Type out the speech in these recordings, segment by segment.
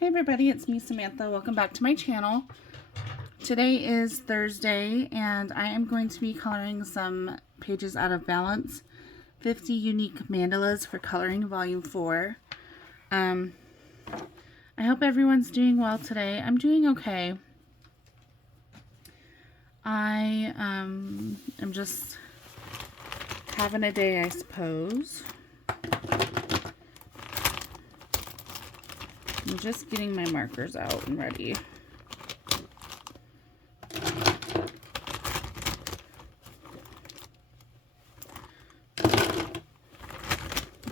Hey everybody, it's me Samantha. Welcome back to my channel. Today is Thursday and I am going to be coloring some pages out of Balance 50 Unique Mandalas for Coloring Volume 4. I hope everyone's doing well today. I'm doing okay. I am just having a day, I suppose. I'm just getting my markers out and ready.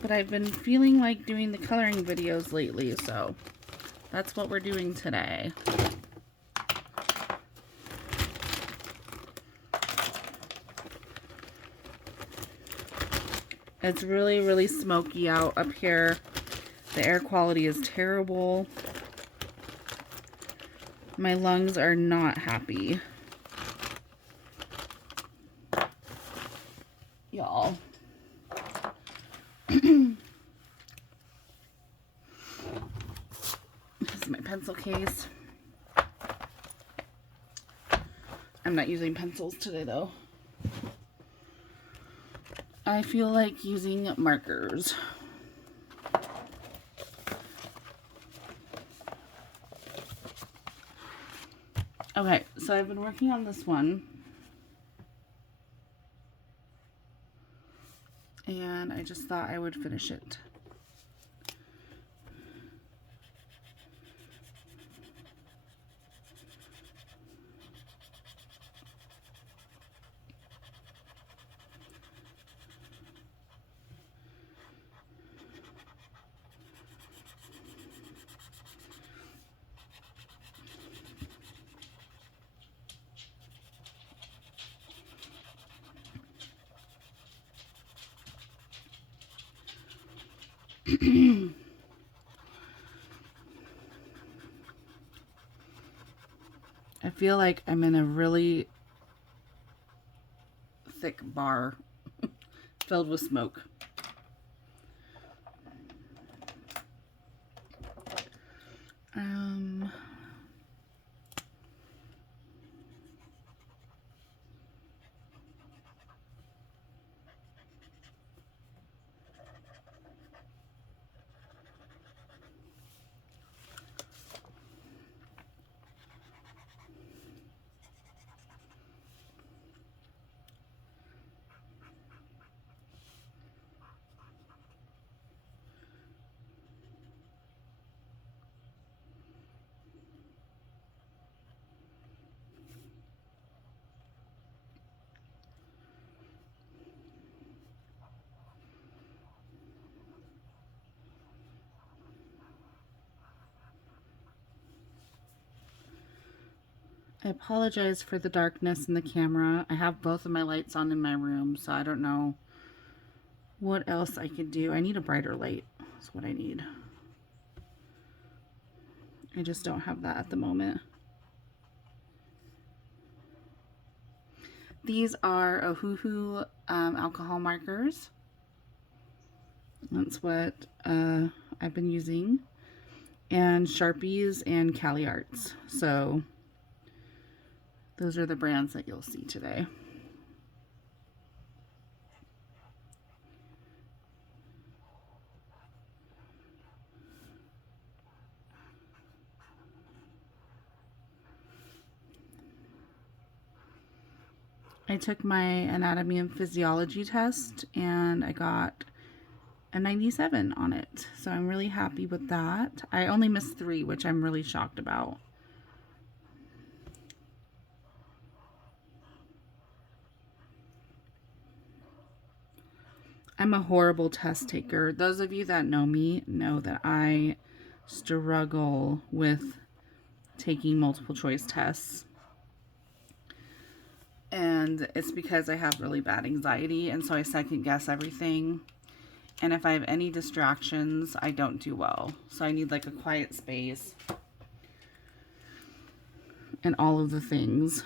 But I've been feeling like doing the coloring videos lately, so that's what we're doing today. It's really, really smoky out up here. The air quality is terrible. My lungs are not happy. Y'all. This is my pencil case. I'm not using pencils today though. I feel like using markers. Okay, so I've been working on this one. And I just thought I would finish it. I feel like I'm in a really thick bar filled with smoke. I apologize for the darkness in the camera. I have both of my lights on in my room, so I don't know what else I could do. I need a brighter light. That's what I need. I just don't have that at the moment. These are Ohuhu alcohol markers. That's what I've been using. And Sharpies and Cali Arts. So those are the brands that you'll see today. I took my anatomy and physiology test and I got a 97 on it. So I'm really happy with that. I only missed 3, which I'm really shocked about. I'm a horrible test taker. Those of you that know me know that I struggle with taking multiple choice tests. And it's because I have really bad anxiety, and so I second guess everything. And if I have any distractions, I don't do well. So I need like a quiet space and all of the things.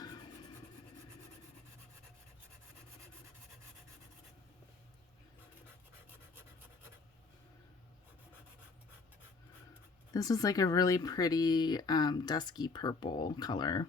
This is like a really pretty dusky purple color.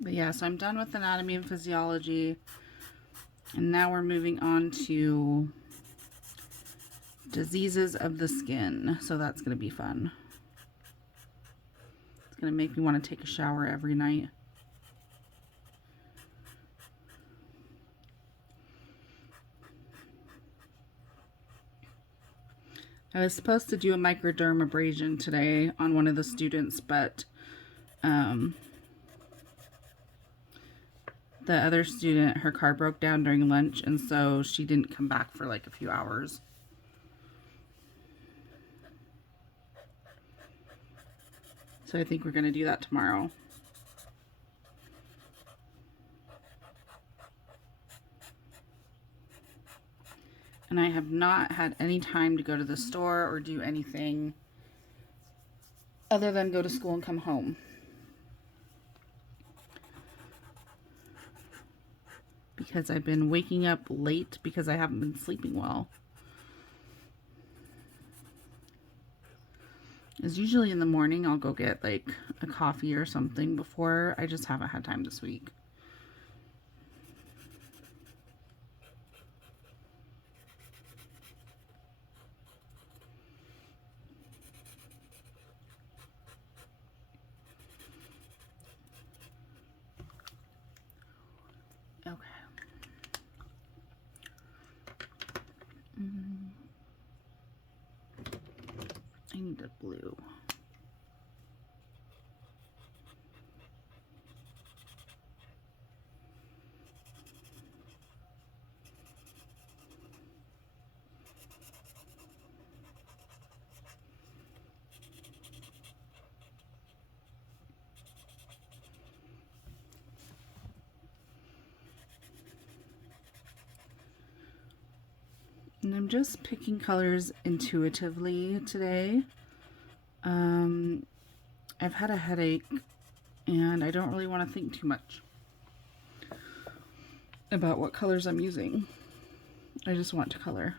But yeah, so I'm done with anatomy and physiology. And now we're moving on to diseases of the skin. So that's going to be fun. It's going to make me want to take a shower every night. I was supposed to do a microdermabrasion today on one of the students, but the other student, her car broke down during lunch, and so she didn't come back for like a few hours. So I think we're going to do that tomorrow. And I have not had any time to go to the store or do anything other than go to school and come home. Because I've been waking up late because I haven't been sleeping well. It's usually in the morning. I'll go get like a coffee or something before. I just haven't had time this week. Okay. I need a blue. And I'm just picking colors intuitively today. I've had a headache and I don't really want to think too much about what colors I'm using. I just want to color.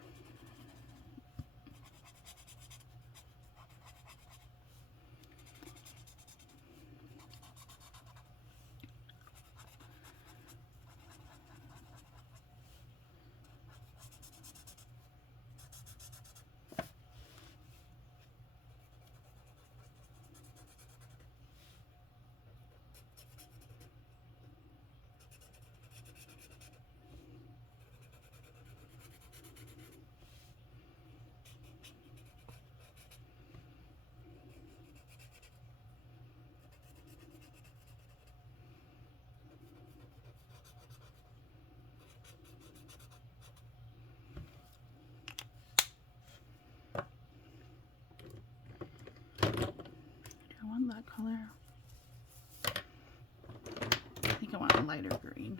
That color. I think I want a lighter green.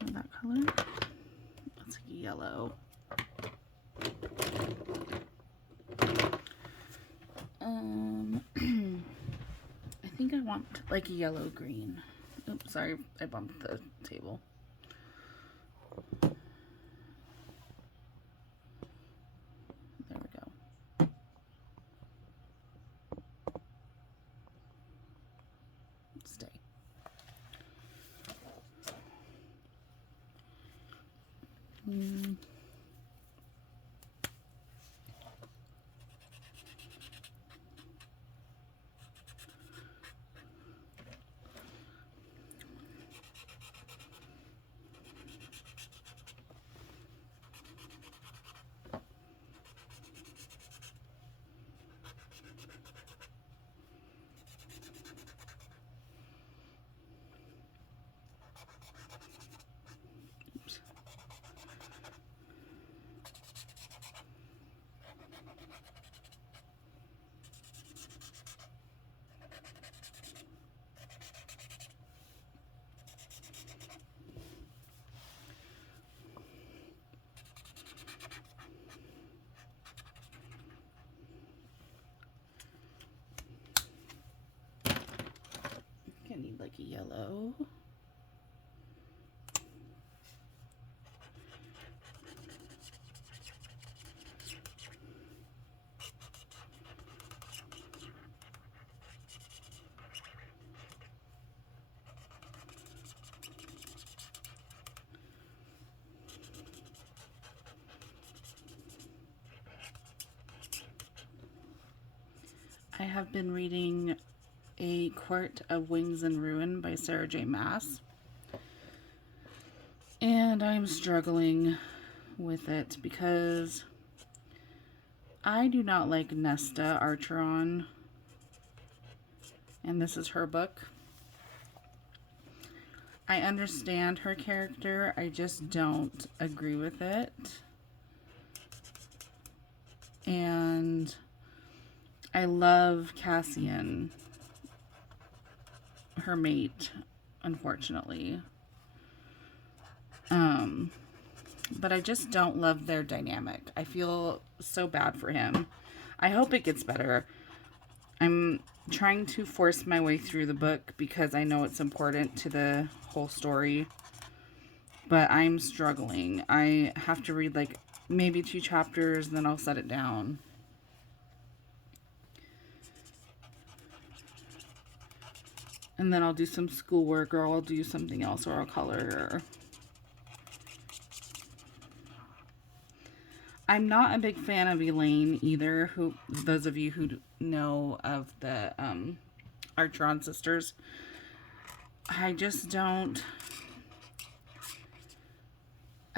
Do you want that color? That's like yellow. I think I want like a yellow green. Oops, sorry, I bumped the table. There we go. Stay. like a yellow. I have been reading A Court of Wings and Ruin by Sarah J. Maas, and I'm struggling with it because I do not like Nesta Archeron, and this is her book. I understand her character, I just don't agree with it. And I love Cassian, her mate, unfortunately. But I just don't love their dynamic. I feel so bad for him. I hope it gets better. I'm trying to force my way through the book because I know it's important to the whole story. But I'm struggling. I have to read like maybe 2 chapters, then I'll set it down. And then I'll do some schoolwork, or I'll do something else, or I'll color. I'm not a big fan of Elaine either. Who, those of you who know of the Archeron sisters, I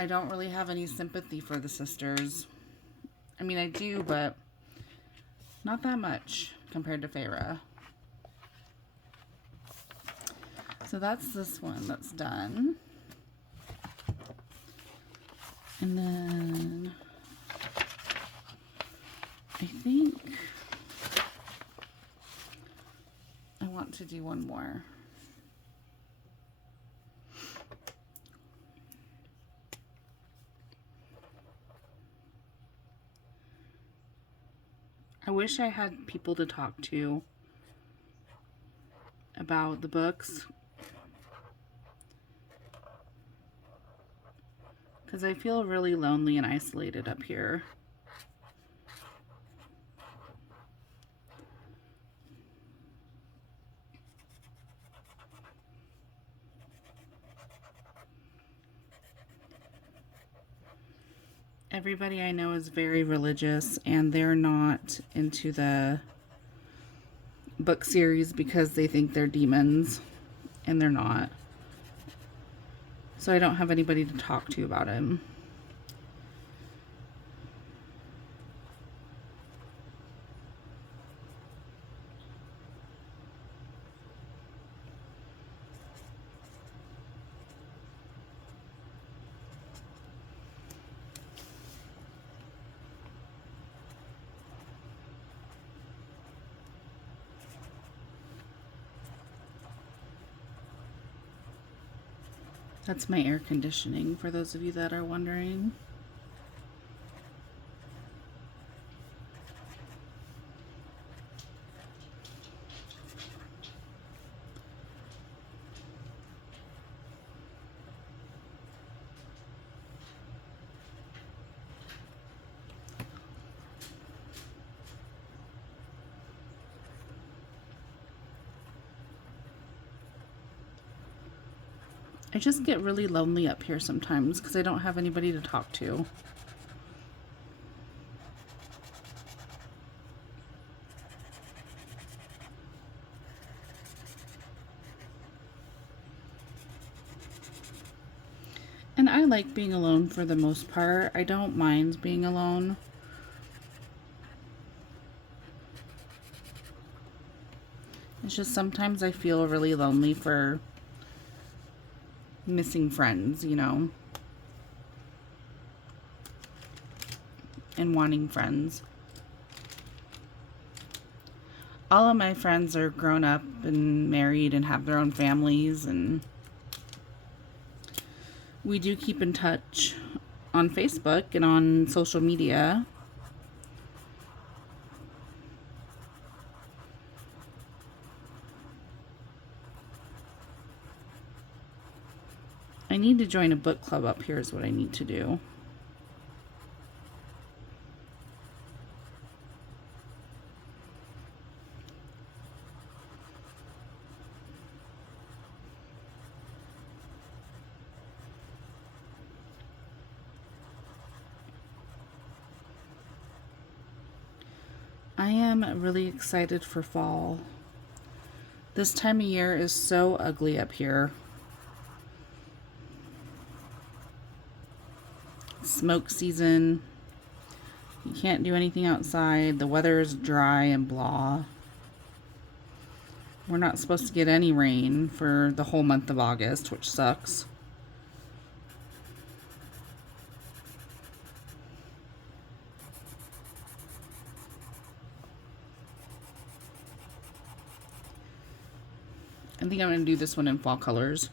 don't really have any sympathy for the sisters. I mean, I do, but not that much compared to Feyre. So that's this one that's done. And then I think I want to do one more. I wish I had people to talk to about the books, because I feel really lonely and isolated up here. Everybody I know is very religious, and they're not into the book series because they think they're demons, and they're not. So I don't have anybody to talk to about him. That's my air conditioning, for those of you that are wondering. I just get really lonely up here sometimes because I don't have anybody to talk to. And I like being alone for the most part. I don't mind being alone. It's just sometimes I feel really lonely for missing friends, you know, and wanting friends. All of my friends are grown up and married and have their own families, and we do keep in touch on Facebook and on social media. I need to join a book club up here is what I need to do. I am really excited for fall. This time of year is so ugly up here. Smoke season. You can't do anything outside. The weather is dry and blah. We're not supposed to get any rain for the whole month of August, which sucks. I think I'm going to do this one in fall colors.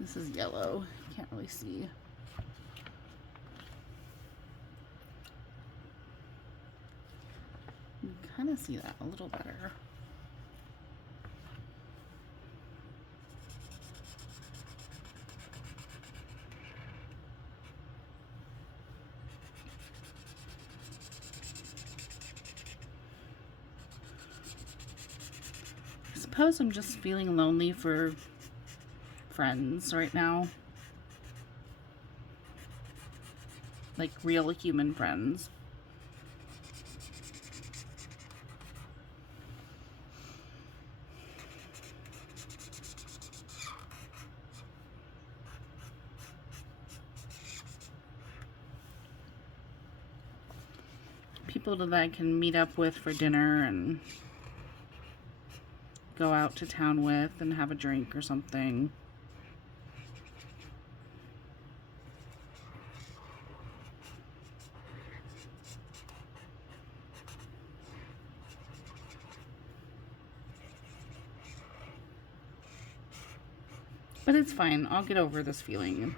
This is yellow. Can't really see. You can kind of see that a little better. I suppose I'm just feeling lonely for friends right now. Like real human friends. People that I can meet up with for dinner and go out to town with and have a drink or something. But it's fine. I'll get over this feeling.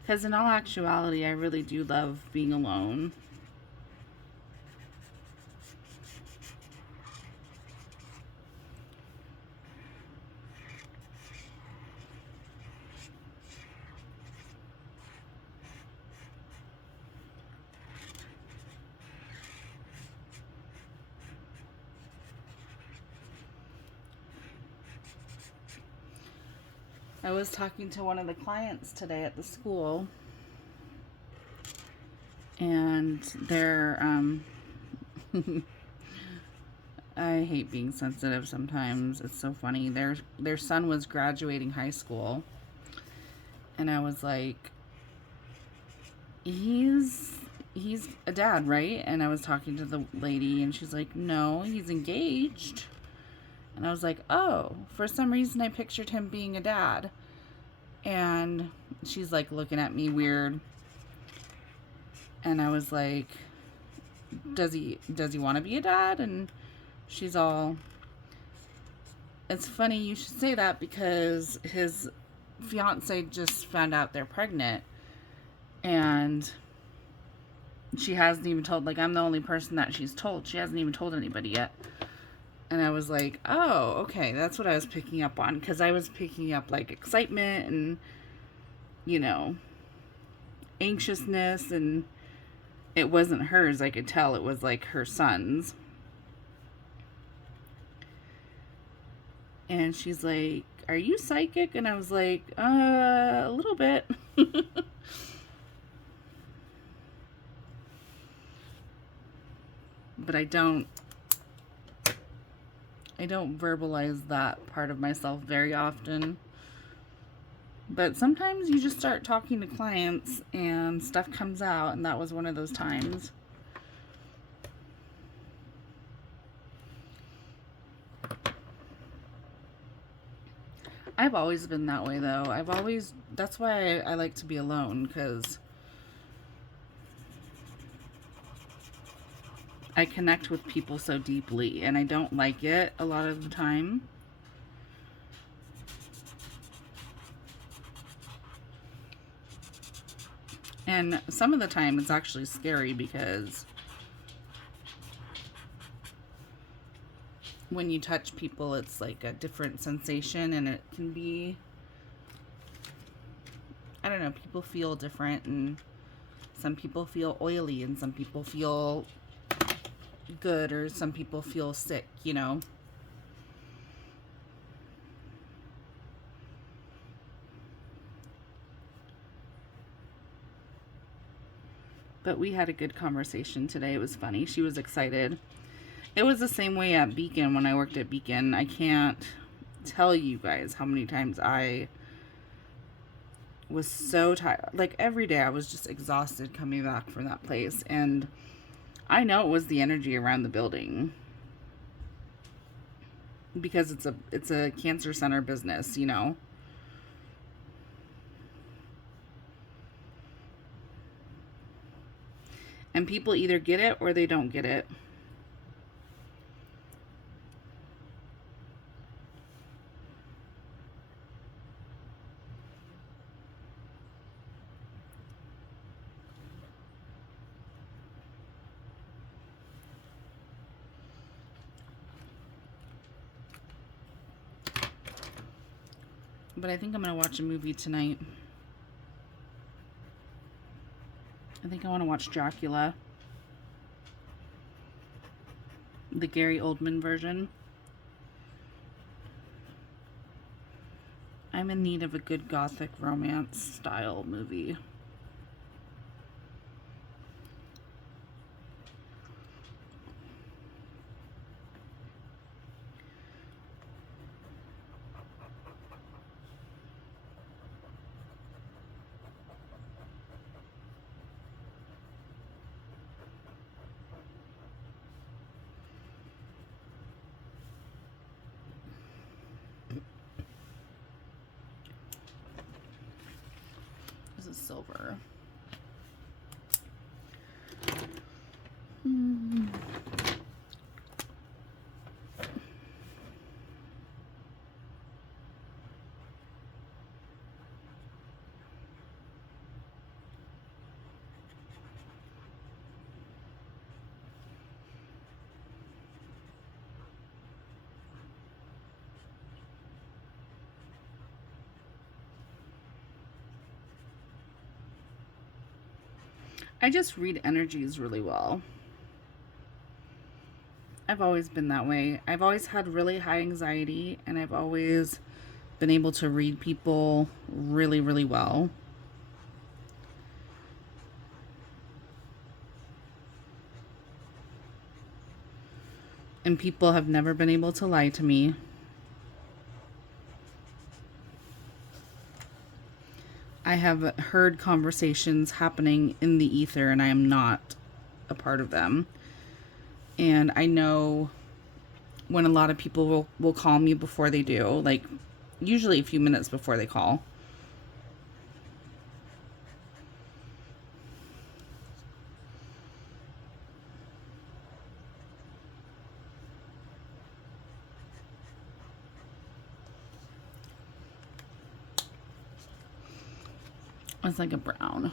Because in all actuality, I really do love being alone. I was talking to one of the clients today at the school, and they're, I hate being sensitive sometimes. It's so funny. Their son was graduating high school, and I was like, he's a dad, right? And I was talking to the lady, and she's like, no, he's engaged. And I was like, oh, for some reason I pictured him being a dad. And she's like looking at me weird. And I was like, does he want to be a dad? And she's all, it's funny you should say that because his fiance just found out they're pregnant. And she hasn't even told, like, I'm the only person that she's told. She hasn't even told anybody yet. And I was like, oh, okay, that's what I was picking up on. Because I was picking up, like, excitement and, you know, anxiousness. And it wasn't hers. I could tell it was, like, her son's. And she's like, are you psychic? And I was like, a little bit. but I don't verbalize that part of myself very often. But sometimes you just start talking to clients and stuff comes out, and that was one of those times. I've always been that way, though. That's why I like to be alone, because I connect with people so deeply, and I don't like it a lot of the time. And some of the time it's actually scary, because when you touch people, it's like a different sensation, and it can be, I don't know, people feel different, and some people feel oily, and some people feel good, or some people feel sick, you know. But we had a good conversation today. It was funny. She was excited. It was the same way at Beacon when I worked at Beacon. I can't tell you guys how many times I was so tired. Like every day I was just exhausted coming back from that place. And I know it was the energy around the building, because it's a cancer center business, you know. And people either get it or they don't get it. But I think I'm going to watch a movie tonight. I think I want to watch Dracula. The Gary Oldman version. I'm in need of a good gothic romance style movie. This is silver. I just read energies really well. I've always been that way. I've always had really high anxiety, and I've always been able to read people really, really well. And people have never been able to lie to me. I have heard conversations happening in the ether, and I am not a part of them. And I know when a lot of people will call me before they do, like usually a few minutes before they call. It's like a brown.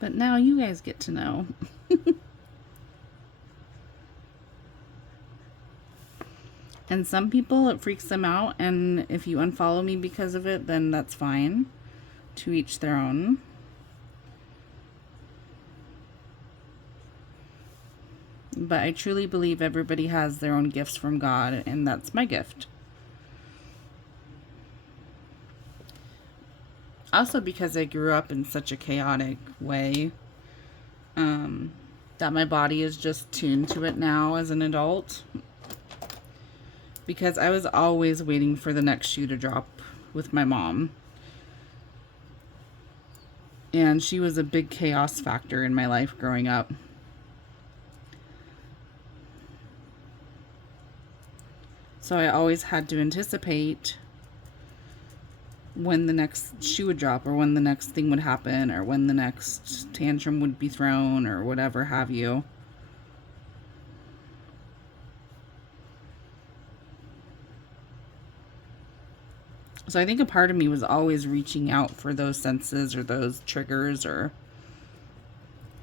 But now you guys get to know. And some people, it freaks them out, and if you unfollow me because of it, then that's fine. To each their own. But I truly believe everybody has their own gifts from God, and that's my gift. Also because I grew up in such a chaotic way, that my body is just tuned to it now as an adult. Because I was always waiting for the next shoe to drop with my mom. And she was a big chaos factor in my life growing up. So I always had to anticipate when the next shoe would drop, or when the next thing would happen, or when the next tantrum would be thrown, or whatever have you. So I think a part of me was always reaching out for those senses or those triggers, or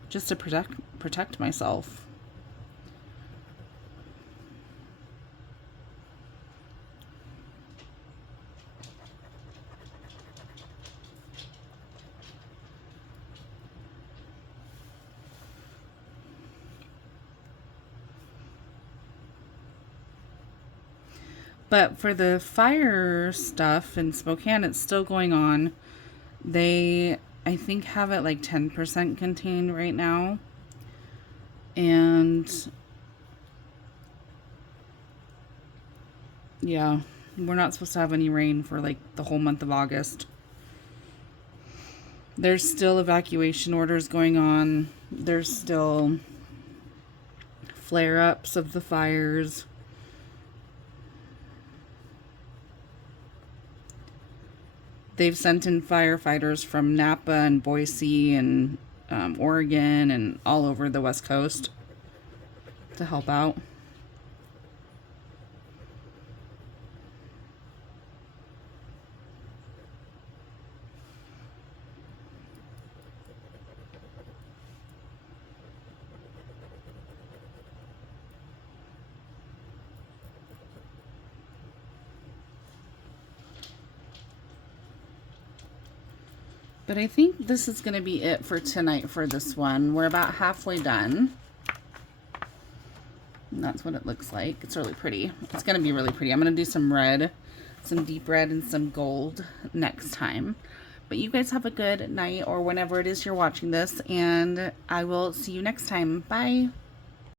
just to protect myself. But for the fire stuff in Spokane, it's still going on. They, I think, have it like 10% contained right now. And yeah, we're not supposed to have any rain for like the whole month of August. There's still evacuation orders going on. There's still flare-ups of the fires. They've sent in firefighters from Napa and Boise and Oregon and all over the West Coast to help out. But I think this is going to be it for tonight for this one. We're about halfway done. And that's what it looks like. It's really pretty. It's going to be really pretty. I'm going to do some red, some deep red, and some gold next time. But you guys have a good night or whenever it is you're watching this. And I will see you next time. Bye.